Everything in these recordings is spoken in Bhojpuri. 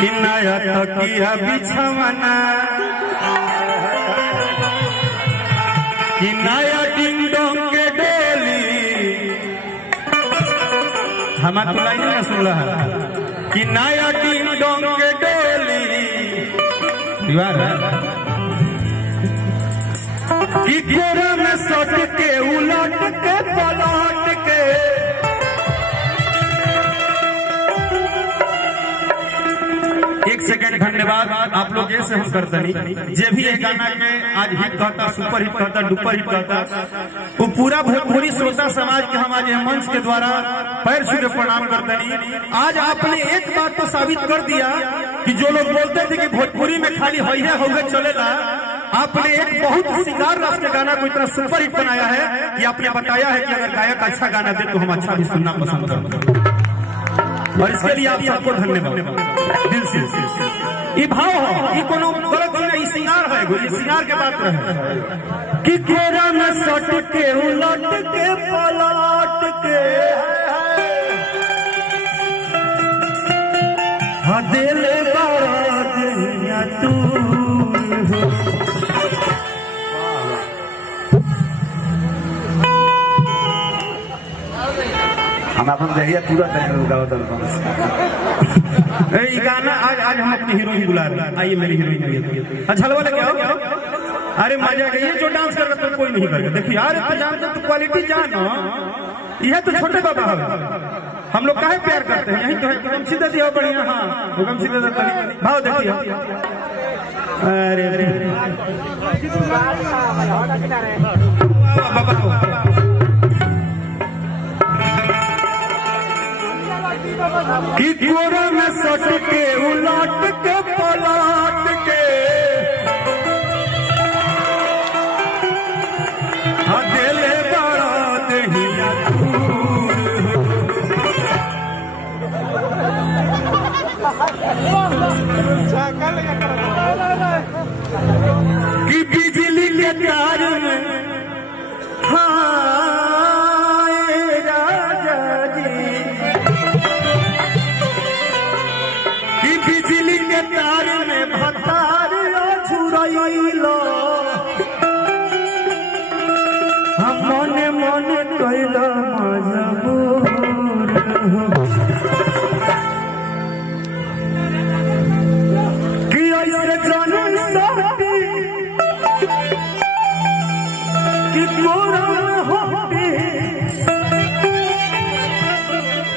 कि नया तकिया बिछवना कि नया डिंडों के डोली हमारा तो लाइन में सुन रहा है कि नया डिंडों के डोली दीवार कि कोरा में सट के उलट के पलट के एक सेकंड धन्यवाद आप लोग ऐसे हम करते नहीं जे भी ये गाना के आज हिट कहता सुपर हिट कहता डुपर हिट कहता वो पूरा भोजपुरी श्रोता समाज के हम आज मंच के द्वारा पैर छू के प्रणाम करते नहीं। आज आपने एक बात तो साबित कर दिया कि जो लोग बोलते थे कि भोजपुरी में खाली हइया होगे चलेगा, आपने एक बहुत सिंगार रस के गाना को इतना सुपर हिट बनाया है कि आपने बताया है कि अगर गायक अच्छा गाना दे तो हम अच्छा भी सुनना पसंद करते हैं और इसके लिए आप सबको धन्यवाद दिल से। ये भाव हो, ये कोनो गलत चीज नहीं, सिंगार है, ये सिंगार के बात रहे कि कोरा में सट के उलट के पलट के दिल बारा तू हम अपन जहिया पूरा टाइम गावत ये गाना आज हम अपनी हीरोइन बुला रहे हैं। आइए मेरी हीरोइन अच्छा वाले क्या हो? अरे मजा का ये जो डांस कर रहा तो कोई नहीं करेगा। देखिए यार तो क्वालिटी जानो यह तो छोटे बाबा है, हम लोग काहे प्यार करते हैं, यही तो है। हम सीधा दिया बढ़िया, हाँ हुक्म सीधा भाव देखिए। अरे कि कोरा में सट के उलट के पलट के दिले बड़ा दहिया कि बिजली के तार में बिजली के तार में भतार छुड़ैलो हम मने मने कैला मजबूर कि ऐसे जन सकती कि कोरा होती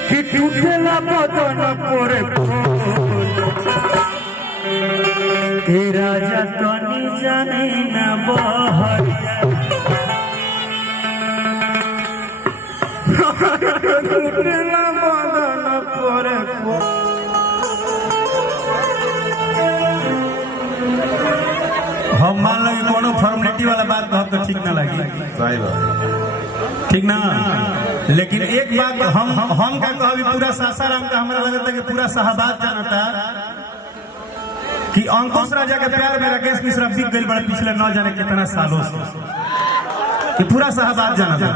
कि टूटेला बदन पोरे राजा तनी जाने न बहरिया बदन पर हम मान लगे कोनो फॉर्मेलिटी वाला बात तो हम तो ठीक ना लगी, सही बात ठीक ना। लेकिन एक बात हम क्या कहो, पूरा सासाराम का हमारा लगता है कि पूरा शाहबाद जानता कि अंकुश राजा के प्यार में राकेश मिश्रा बिक गई बड़े पिछले 9 जाने कितना सालों से, कि पूरा शाहबाद जाना था।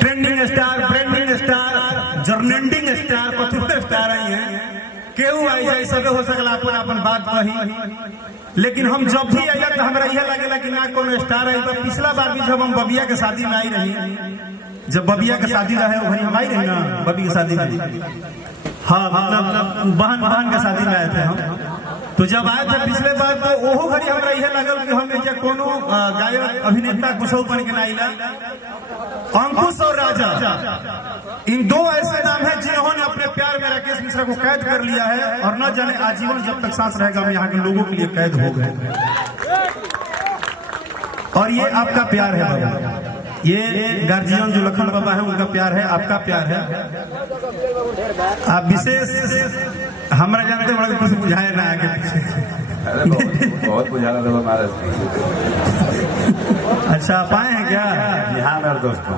ट्रेंडिंग स्टार, ब्रांडिंग स्टार, जर्नेंडिंग स्टार, कथुर स्टार आई है, केहू आई जाए सब हो सकला अपन अपन बात कही। लेकिन हम जब भी आइला तो हमरा यह लगेला कि ना कोनो स्टार आई। तो पिछला बार भी जब हम बबिया के शादी में आई रही, जब बबिया के शादी रहे वही हम आई रही ना बबी की शादी में, हाँ मतलब बहन के शादी में आए थे हम। तो जब आए थे पिछले बार तो ओहो घड़ी हमरा यह लगल कि हम क्या कोनो गायक अभिनेता कुछ बन के ना। अंकुश और राजा इन दो ऐसे नाम हैं जिन्होंने अपने प्यार में राकेश मिश्रा को कैद कर लिया है और न जाने आजीवन जब तक सांस रहेगा हम यहाँ के लोगों के लिए कैद हो गए। और ये आपका प्यार है बाबा, ये गार्जियन जो लखन बाबा है उनका प्यार है, आपका प्यार है। आप विशेष हमारा जानते बड़ा कुछ बुझाए ना आगे पीछे। बहुत बुझाना था हमारे। अच्छा आप आए हैं क्या? जी हाँ मेरे दोस्तों।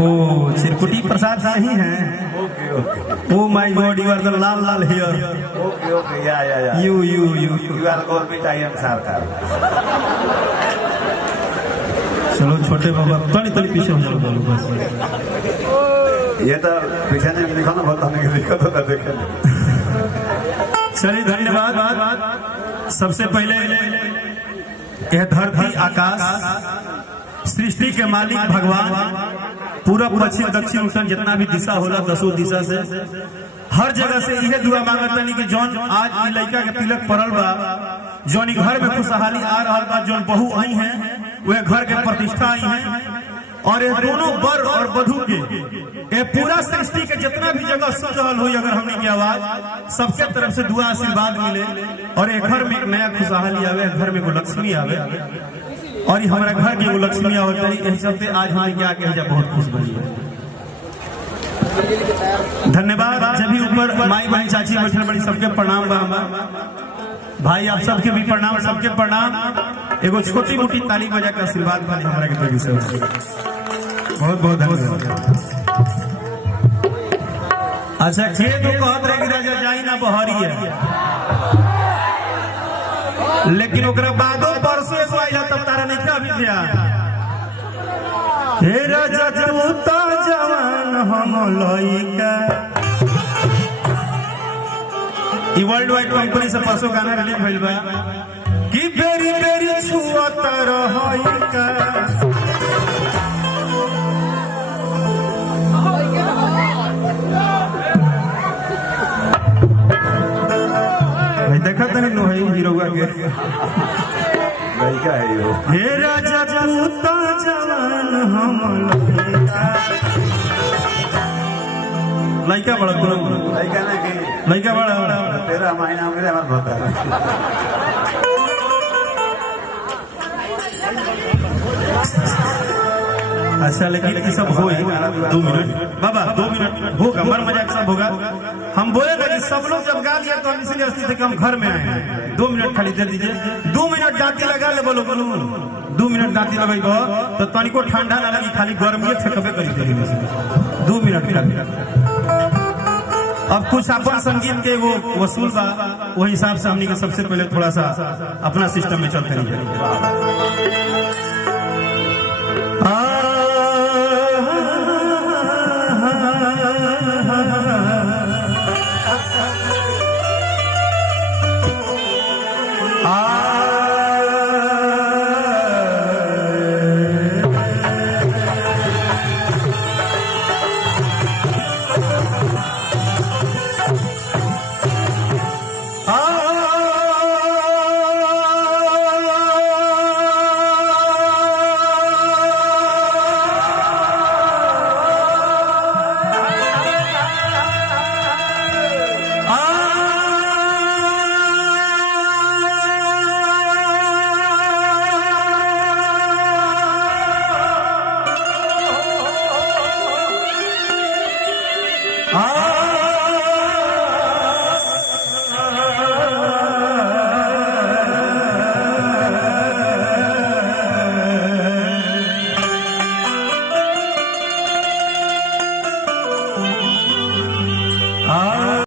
ओ चिरकुटी प्रसाद नहीं है? Oh my God, you R the Lal Lal here. Okay okay, या you are government, I am sarkar. चलो छोटे बाबा तनी पीछे हो जाओ बस। ये तो पीछे नहीं लिखा ना बहुत हमें दिक्कत होता देखे। चलिए धन्यवाद। सबसे पहले यह धरती आकाश सृष्टि के मालिक भगवान पूरब पश्चिम दक्षिण उत्तर जितना भी दिशा होला 10 दिशा से हर जगह से यह दुआ मांगतनी कि जौन आज ई लड़का के तिलक पड़ल बा, जौन ई घर में खुशहाली आ रहा बा, जौन बहू आई हैं वह घर के प्रतिष्ठा आई हैं, और ये दोनों वर और वधू के ये पूरा सृष्टि के जितना भी जगह सुन रहा हो, अगर हमने की आवाज सबके तरफ से दुआ आशीर्वाद मिले और एक घर में एक नया खुशहाली आवे, घर में एगो लक्ष्मी आवे, और हमारा घर की एगो लक्ष्मी आवत यही सबसे आज हमारे क्या कहे बहुत खुश बनी है। धन्यवाद। जब भी ऊपर माई बहन चाची बैठे बड़ी सबके प्रणाम बा, भाई आप सबके भी प्रणाम, सबके प्रणाम। एगो छोटी मोटी ताली बजा के आशीर्वाद वाली हमारा के तरफ से बहुत बहुत धन्यवाद। अच्छा खेत कहत रहे कि राजा जाई ना बहरी है, लेकिन ओकरा बादो परसों एगो आइला तब तारा नहीं था अभी दिया। हे राजा तू तो जवान हम लइका, ई वर्ल्ड वाइड कंपनी से परसों गाना रिलीज भइल बा कि बेरी बेरी छुअत रहइका। भाई देखा तनी नो है हीरोगा के लड़का है यो। हे राजा तू तो जवान हम लइका, लइका बड़ा तू लड़का ना कि लइका बड़ा 13 महीना मेरे हमारे होता अच्छा, लेकिन ये सब हो 2 मिनट बाबा, 2 मिनट होगा, मर मजाक सब होगा। हम बोले ना कि सब लोग जब गा दिया तो हम इसलिए अस्ती थे कि हम घर में आए हैं। 2 मिनट खाली दे दीजिए, 2 मिनट डांती लगा ले, बोलो बोलो 2 मिनट डांती लगाई तो तनिको ठंडा ना लगी, खाली गर्मी छकबे करी देगी। 2 मिनट खाली। अब कुछ अपन संगीत के वो वसूल बा, वही हिसाब से हमने सबसे पहले थोड़ा सा अपना सिस्टम में चलते नहीं।